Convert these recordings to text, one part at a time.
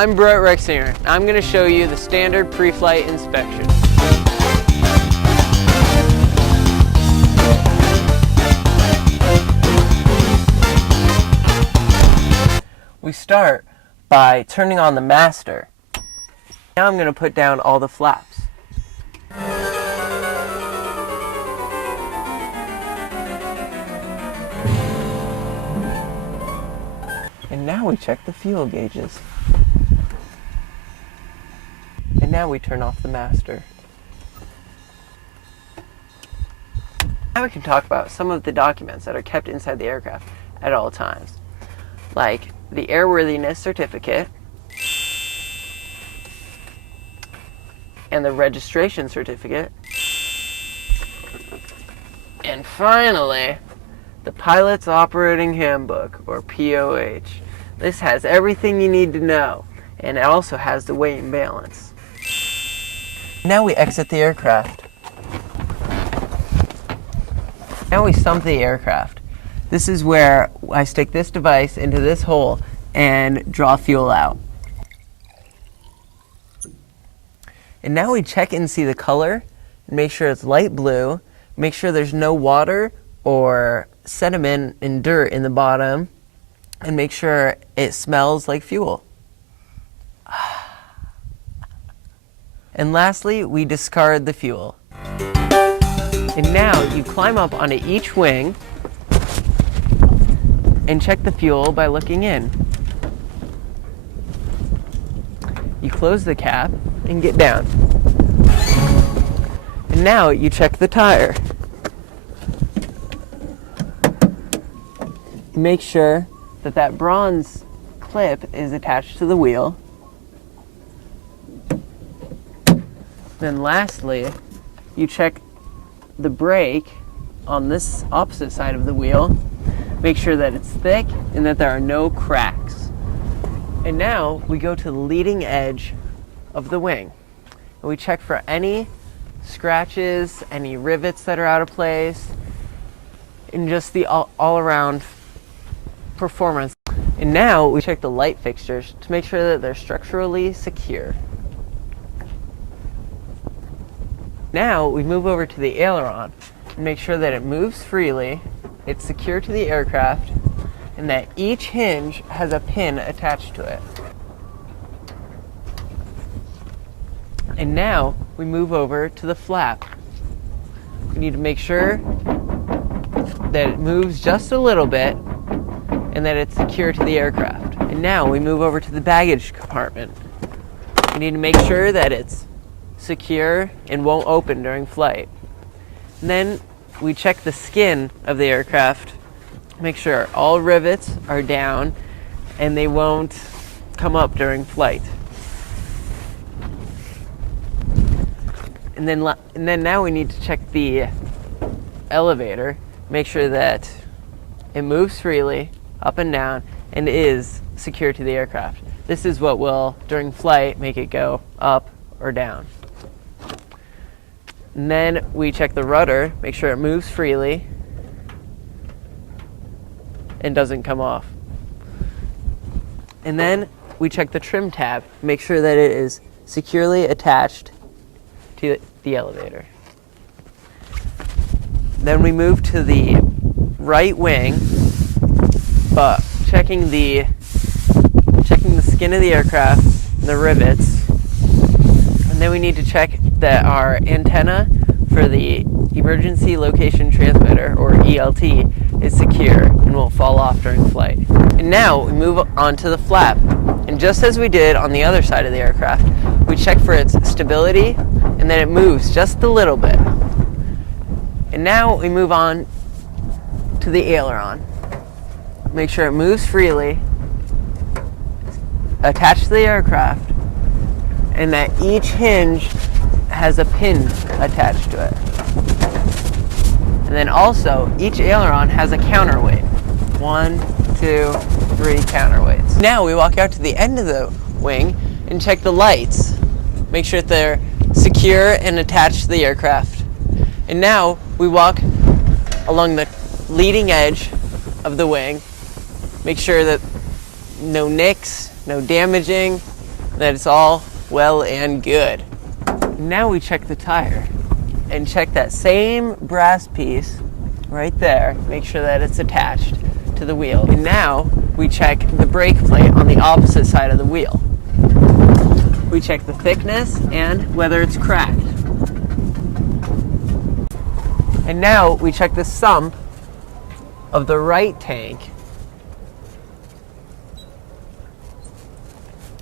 I'm Brett Riexinger. I'm going to show you the standard pre-flight inspection. We start by turning on the master. Now I'm going to put down all the flaps. And now we check the fuel gauges. And now we turn off the master. Now we can talk about some of the documents that are kept inside the aircraft at all times, like the airworthiness certificate and the registration certificate, and finally, the Pilot's Operating Handbook, or POH. This has everything you need to know, and it also has the weight and balance. Now we exit the aircraft. Now we sump the aircraft. This is where I stick this device into this hole and draw fuel out. And now we check and see the color, and make sure it's light blue, make sure there's no water or sediment and dirt in the bottom, and make sure it smells like fuel. And lastly, we discard the fuel. And now you climb up onto each wing and check the fuel by looking in. You close the cap and get down. And now you check the tire. Make sure that that bronze clip is attached to the wheel. Then lastly, you check the brake on this opposite side of the wheel. Make sure that it's thick and that there are no cracks. And now we go to the leading edge of the wing. And we check for any scratches, any rivets that are out of place, and just the all-around performance. And now we check the light fixtures to make sure that they're structurally secure. Now we move over to the aileron and make sure that it moves freely, it's secure to the aircraft, and that each hinge has a pin attached to it. And now we move over to the flap. We need to make sure that it moves just a little bit and that it's secure to the aircraft. And now we move over to the baggage compartment. We need to make sure that it's secure and won't open during flight. And then we check the skin of the aircraft, make sure all rivets are down and they won't come up during flight. And then now we need to check the elevator, make sure that it moves freely up and down and is secure to the aircraft. This is what will, during flight, make it go up or down. And then we check the rudder, make sure it moves freely and doesn't come off. And then we check the trim tab, make sure that it is securely attached to the elevator. Then we move to the right wing, but checking the skin of the aircraft and the rivets. And then we need to check that our antenna for the emergency location transmitter, or ELT, is secure and won't fall off during flight. And now we move on to the flap. And just as we did on the other side of the aircraft, we check for its stability and that it moves just a little bit. And now we move on to the aileron. Make sure it moves freely, attached to the aircraft, and that each hinge has a pin attached to it. And then also, each aileron has a counterweight. 1, 2, 3 counterweights. Now we walk out to the end of the wing and check the lights. Make sure that they're secure and attached to the aircraft. And now we walk along the leading edge of the wing. Make sure that no nicks, no damaging, that it's all well and good. Now we check the tire and check that same brass piece right there, make sure that it's attached to the wheel. And now we check the brake plate on the opposite side of the wheel. We check the thickness and whether it's cracked. And now we check the sump of the right tank.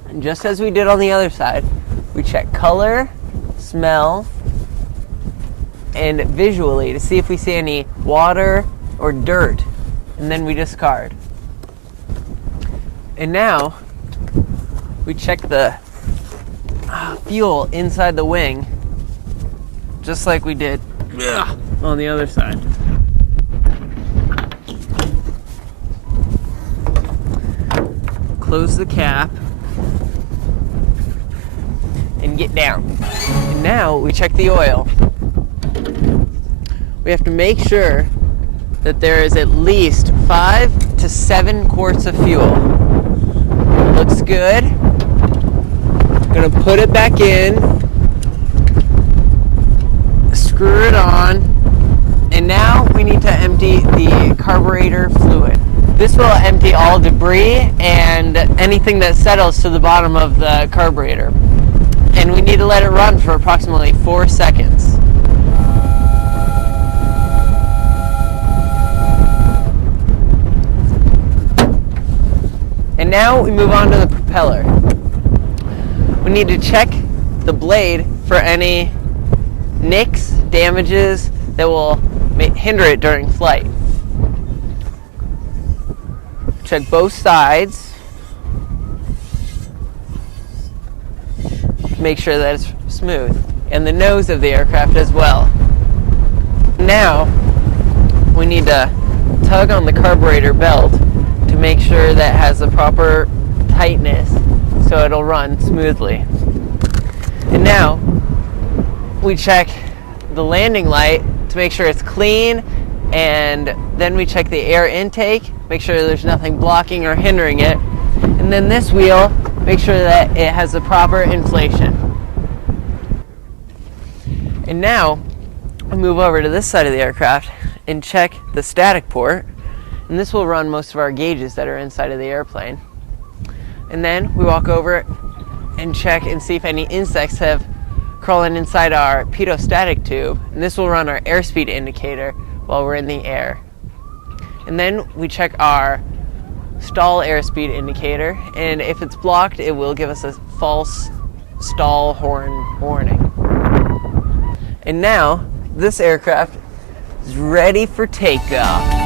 And just as we did on the other side, we check color, smell, and visually to see if we see any water or dirt, and then we discard. And now we check the fuel inside the wing, just like we did on the other side. Close the cap and get down. And now we check the oil. We have to make sure that there is at least 5 to 7 quarts of fuel. Looks good. Gonna put it back in, screw it on, and now we need to empty the carburetor fluid. This will empty all debris and anything that settles to the bottom of the carburetor. And we need to let it run for approximately 4 seconds. And now we move on to the propeller. We need to check the blade for any nicks, damages that will hinder it during flight. Check both sides. Make sure that it's smooth. And the nose of the aircraft as well. Now, we need to tug on the carburetor belt to make sure that it has the proper tightness so it'll run smoothly. And now, we check the landing light to make sure it's clean, and then we check the air intake, make sure there's nothing blocking or hindering it. And then this wheel, make sure that it has the proper inflation. And now, we move over to this side of the aircraft and check the static port. And this will run most of our gauges that are inside of the airplane. And then we walk over and check and see if any insects have crawled inside our pitot-static tube. And this will run our airspeed indicator while we're in the air. And then we check our stall airspeed indicator, and if it's blocked, it will give us a false stall horn warning. And now, this aircraft is ready for takeoff.